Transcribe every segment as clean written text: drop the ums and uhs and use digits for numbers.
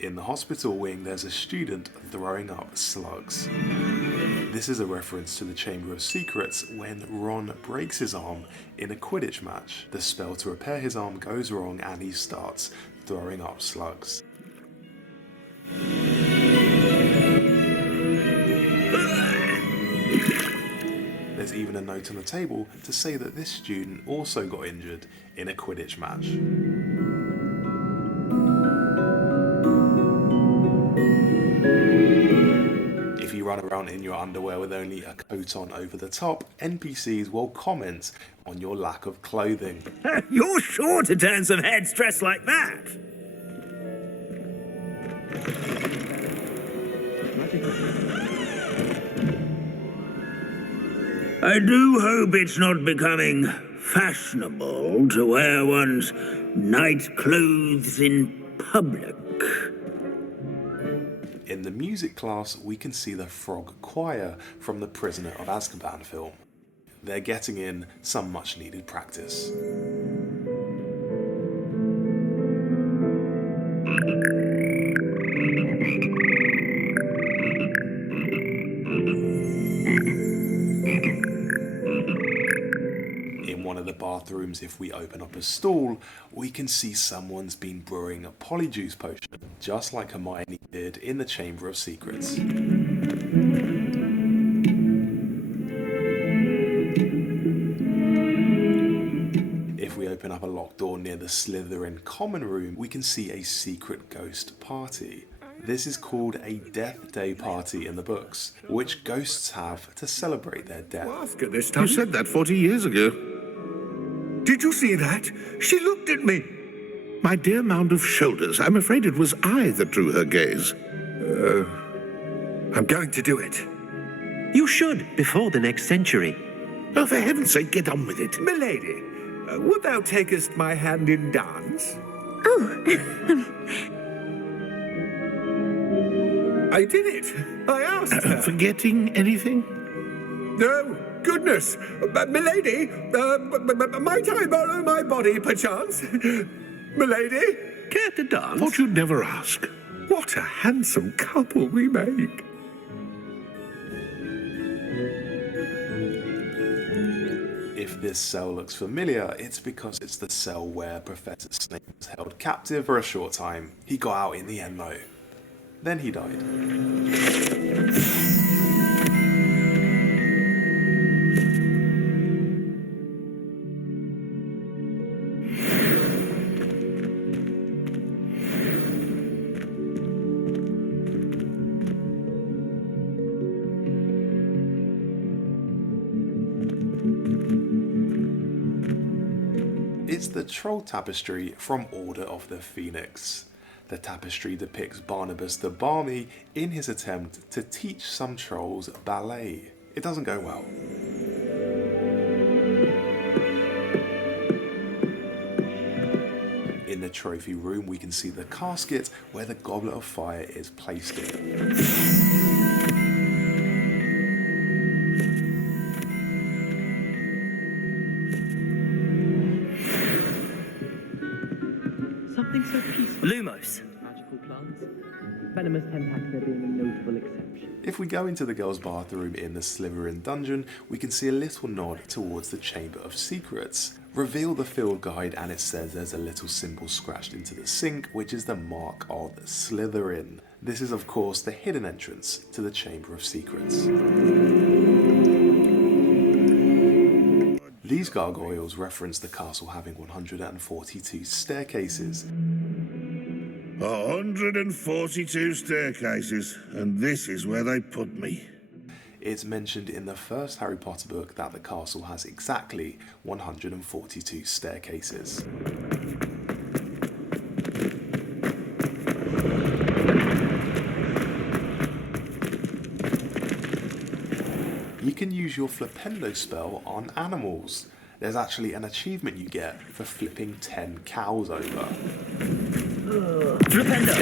In the hospital wing, there's a student throwing up slugs. This is a reference to the Chamber of Secrets when Ron breaks his arm in a Quidditch match. The spell to repair his arm goes wrong and he starts throwing up slugs. There's even a note on the table to say that this student also got injured in a Quidditch match. If you run around in your underwear with only a coat on over the top, NPCs will comment on your lack of clothing. You're sure to turn some heads dressed like that. I do hope it's not becoming fashionable to wear one's night clothes in public. In the music class, we can see the Frog Choir from the Prisoner of Azkaban film. They're getting in some much needed practice. In one of the bathrooms, if we open up a stall, we can see someone's been brewing a polyjuice potion, just like Hermione did in the Chamber of Secrets. If we open up a locked door near the Slytherin common room, we can see a secret ghost party. This is called a Death Day party in the books, which ghosts have to celebrate their death. Ask her this time. You said that 40 years ago. Did you see that? She looked at me. My dear mound of shoulders, I'm afraid it was I that drew her gaze. I'm going to do it. You should, before the next century. Oh, for heaven's sake, get on with it. Milady, would thou takest my hand in dance? I did it. I asked her. Forgetting anything? No, goodness. Milady, might I borrow my body, perchance? Milady? Care to dance? Thought you'd never ask. What a handsome couple we make. If this cell looks familiar, it's because it's the cell where Professor Snape was held captive for a short time. He got out in the end though. Then he died. It's the Troll Tapestry from Order of the Phoenix. The tapestry depicts Barnabas the Barmy in his attempt to teach some trolls ballet. It doesn't go well. In the trophy room, we can see the casket where the Goblet of Fire is placed in. Something so peaceful. Lumos. Magical plants. Venomous tentacula being a notable exception. If we go into the girls' bathroom in the Slytherin dungeon, we can see a little nod towards the Chamber of Secrets. Reveal the field guide and it says there's a little symbol scratched into the sink, which is the mark of Slytherin. This is of course the hidden entrance to the Chamber of Secrets. These gargoyles reference the castle having 142 staircases. 142 staircases, and this is where they put me. It's mentioned in the first Harry Potter book that the castle has exactly 142 staircases. You can use your Flipendo spell on animals. There's actually an achievement you get for flipping 10 cows over. Flipendo.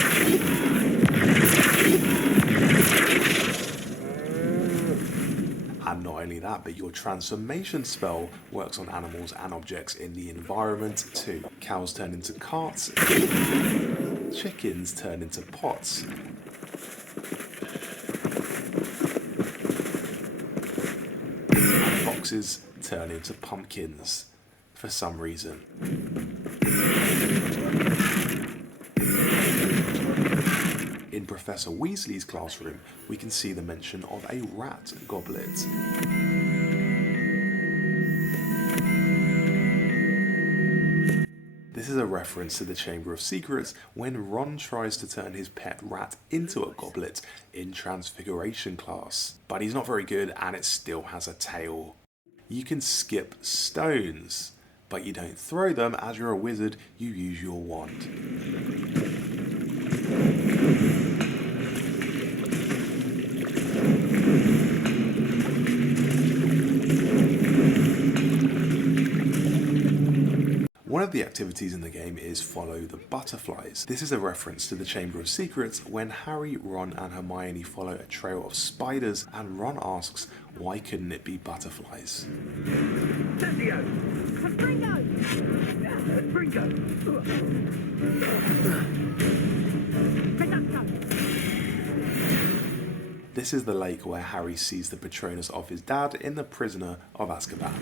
And not only that, but your transformation spell works on animals and objects in the environment too. Cows turn into carts, chickens turn into pots. And foxes turn into pumpkins for some reason. In Professor Weasley's classroom, we can see the mention of a rat goblet. This is a reference to the Chamber of Secrets when Ron tries to turn his pet rat into a goblet in Transfiguration class. But he's not very good and it still has a tail. You can skip stones, but you don't throw them. As you're a wizard, you use your wand. One of the activities in the game is follow the butterflies. This is a reference to the Chamber of Secrets when Harry, Ron and Hermione follow a trail of spiders and Ron asks, why couldn't it be butterflies? This is the lake where Harry sees the Patronus of his dad in The Prisoner of Azkaban.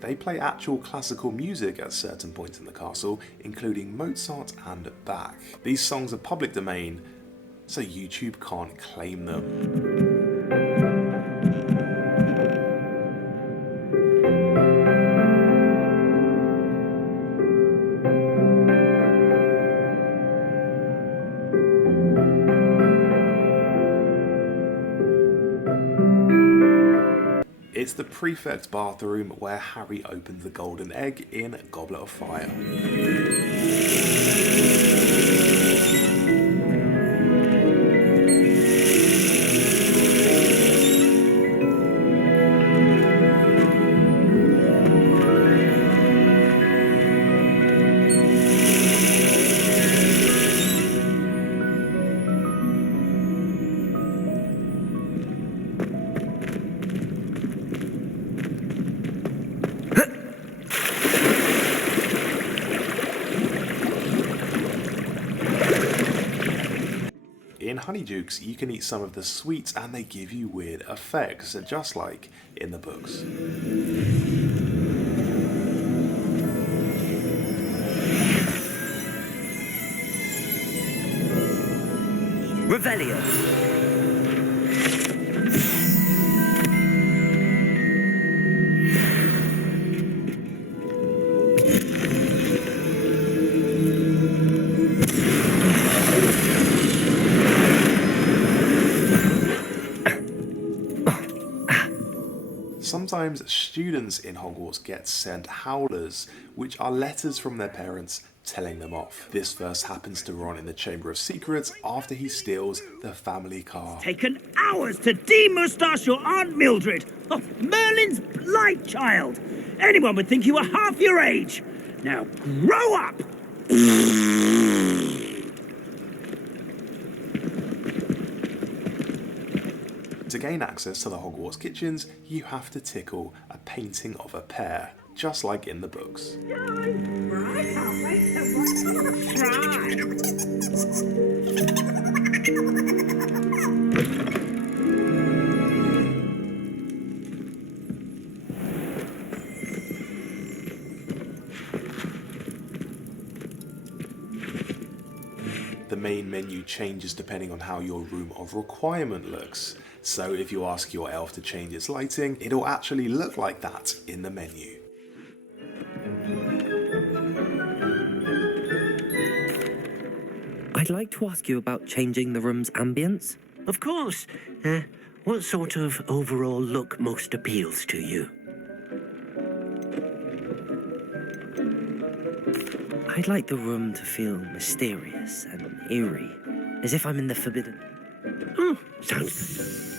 They play actual classical music at certain points in the castle, including Mozart and Bach. These songs are public domain, so YouTube can't claim them. It's the prefect's bathroom where Harry opens the golden egg in Goblet of Fire. In Honeydukes, you can eat some of the sweets and they give you weird effects, just like in the books. Revelio. Sometimes students in Hogwarts get sent howlers, which are letters from their parents telling them off. This first happens to Ron in the Chamber of Secrets after he steals the family car. Taken hours to demoustache your Aunt Mildred. Oh, Merlin's blight child. Anyone would think you were half your age. Now grow up. To gain access to the Hogwarts kitchens, you have to tickle a painting of a pear, just like in the books. The main menu changes depending on how your room of requirement looks. So if you ask your elf to change its lighting, it'll actually look like that in the menu. I'd like to ask you about changing the room's ambience. Of course. What sort of overall look most appeals to you? I'd like the room to feel mysterious and eerie. As if I'm in the forbidden. Oh, sounds